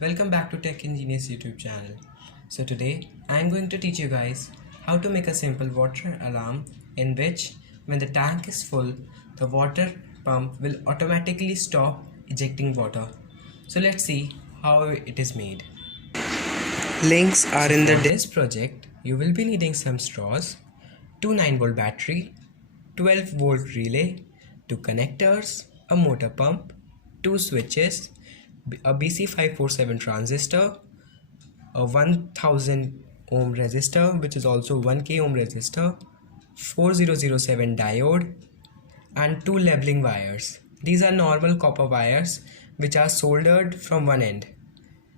Welcome back to Tech Engineers YouTube channel. So today I am going to teach you guys how to make a simple water alarm in which when the tank is full, the water pump will automatically stop ejecting water. So let's see how it is made. Links are in the this project. You will be needing some straws, two 9-volt battery, 12-volt relay, two connectors, a motor pump, two switches, a BC547 transistor, a 1000 ohm resistor which is also 1k ohm resistor, 4007 diode, and two leveling wires. These are normal copper wires which are soldered from one end.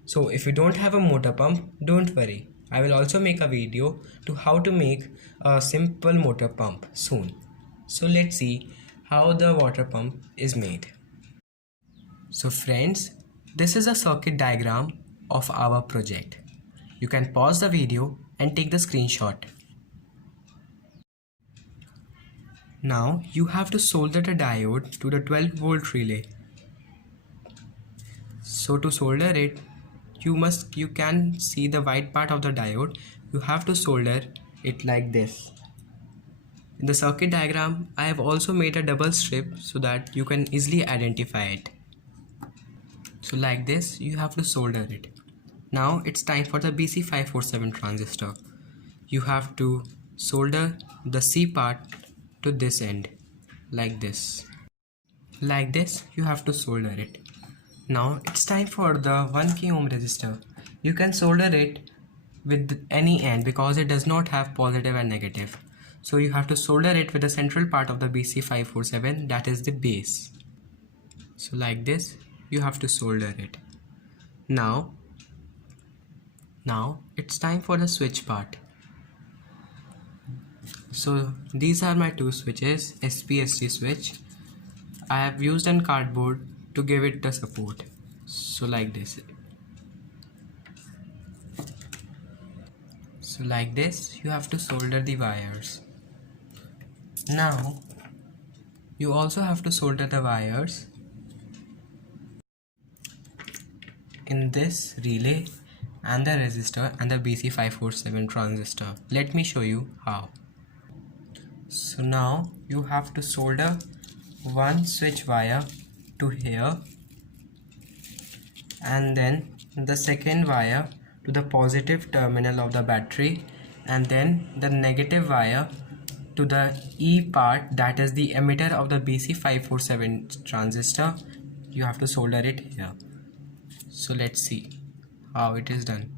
So if you don't have a motor pump, don't worry. I will also make a video to how to make a simple motor pump soon. So let's see how the water pump is made. So friends, this is a circuit diagram of our project. You can pause the video and take the screenshot. Now you have to solder the diode to the 12-volt relay. So to solder it, you can see the white part of the diode. You have to solder it like this. In the circuit diagram, I have also made a double strip so that you can easily identify it. So like this, you have to solder it. Now it's time for the BC547 transistor. You have to solder the C part to this end, like this. Like this, you have to solder it. Now it's time for the 1k ohm resistor. You can solder it with any end because it does not have positive and negative. So you have to solder it with the central part of the BC547, that is the base. So like this, you have to solder it. Now it's time for the switch part. So these are my two switches, SPST switch. I have used a cardboard to give it the support. So like this. So like this, you have to solder the wires. Now you also have to solder the wires in this relay and the resistor and the BC547 transistor. Let me show you how. So now you have to solder one switch wire to here and then the second wire to the positive terminal of the battery and then the negative wire to the E part, that is the emitter of the BC547 transistor. You have to solder it here. So let's see how it is done.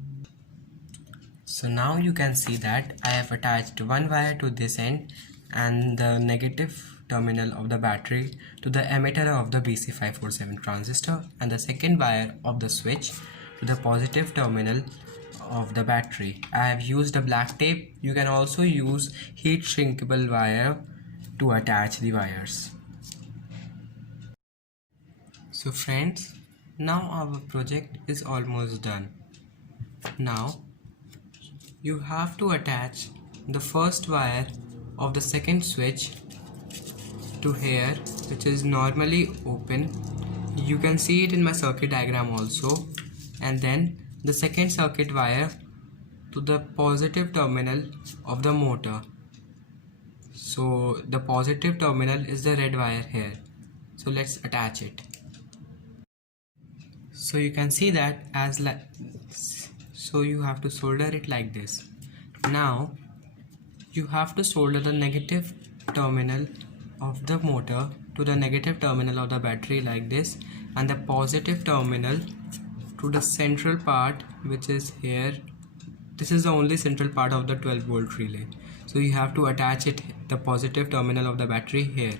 So now you can see that I have attached one wire to this end and the negative terminal of the battery to the emitter of the BC547 transistor and the second wire of the switch to the positive terminal of the battery. I have used a black tape. You can also use heat shrinkable wire to attach the wires. So friends, now our project is almost done. Now you have to attach the first wire of the second switch to here, which is normally open. You can see it in my circuit diagram also, and then the second circuit wire to the positive terminal of the motor. So the positive terminal is the red wire here. So let's attach it. So you can see that so you have to solder it like this. Now you have to solder the negative terminal of the motor to the negative terminal of the battery like this, and the positive terminal to the central part, which is here. This is the only central part of the 12-volt relay. So you have to attach it, the positive terminal of the battery here.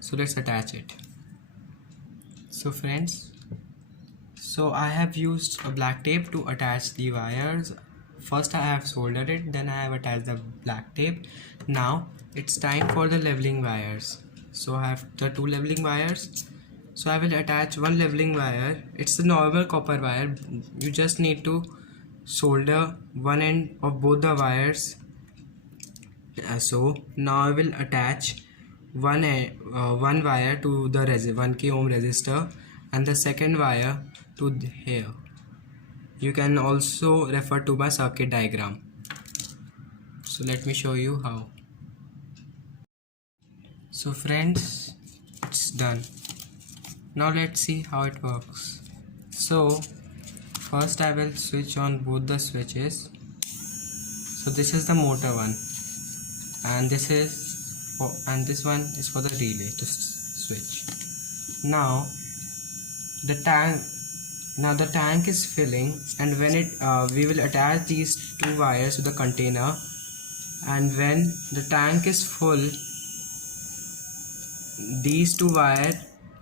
So let's attach it. So friends, so I have used a black tape to attach the wires. First I have soldered it, then I have attached the black tape. Now it's time for the leveling wires. So I have the two leveling wires. So I will attach one leveling wire. It's the normal copper wire. You just need to solder one end of both the wires. So now I will attach one wire to the 1k ohm resistor and the second wire to here. you can also refer to my circuit diagram. So let me show you how. So friends, it's done. Now let's see how it works. So first I will switch on both the switches. So this is the motor one, and this one is for the relay to switch. Now the tank is filling, and when we will attach these two wires to the container, and when the tank is full, these two wires,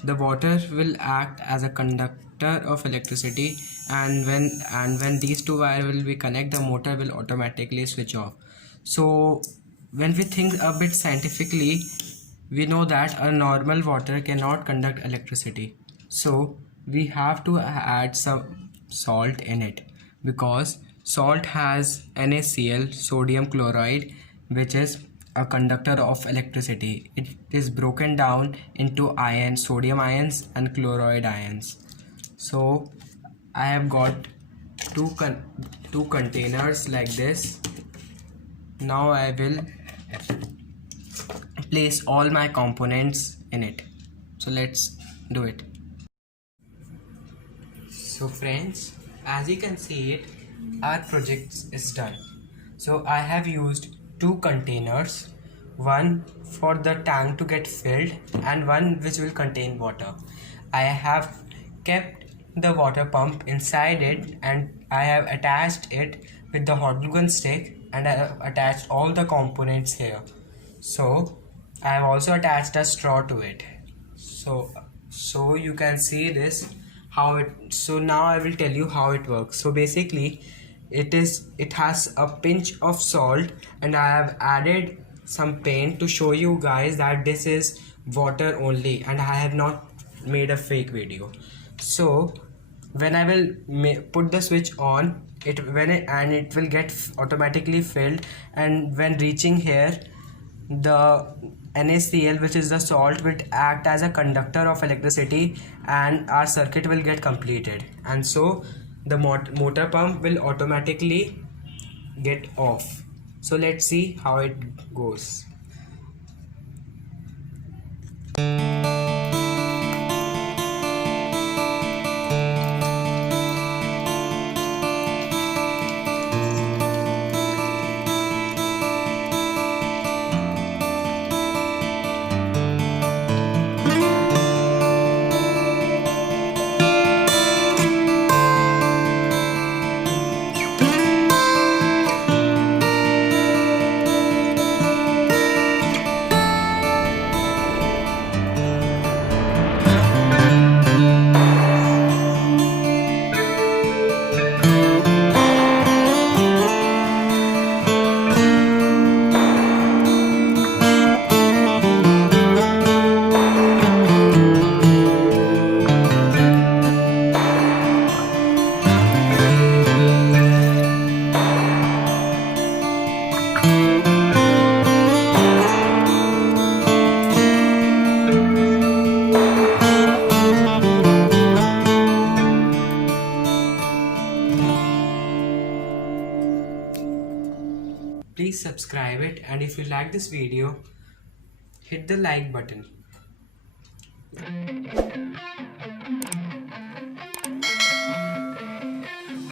the water will act as a conductor of electricity, and when these two wires will be connected, the motor will automatically switch off. So when we think a bit scientifically, we know that a normal water cannot conduct electricity, so we have to add some salt in it, because salt has NaCl, sodium chloride, which is a conductor of electricity. It is broken down into ions, sodium ions and chloride ions. So I have got two containers like this. Now I will place all my components in it. So let's do it. So friends, as you can see it, our project is done. So I have used two containers, one for the tank to get filled and one which will contain water. I have kept the water pump inside it, and I have attached it with the hot glue gun stick, and I have attached all the components here. So I have also attached a straw to it. So you can see this how it. So now I will tell you how it works. So basically it has a pinch of salt, and I have added some paint to show you guys that this is water only, and I have not made a fake video. So when I will put the switch on, it will get automatically filled, and when reaching here, the NaCl, which is the salt, will act as a conductor of electricity, and our circuit will get completed, and so the motor pump will automatically get off. So let's see how it goes. Please subscribe it, and if you like this video, hit the like button.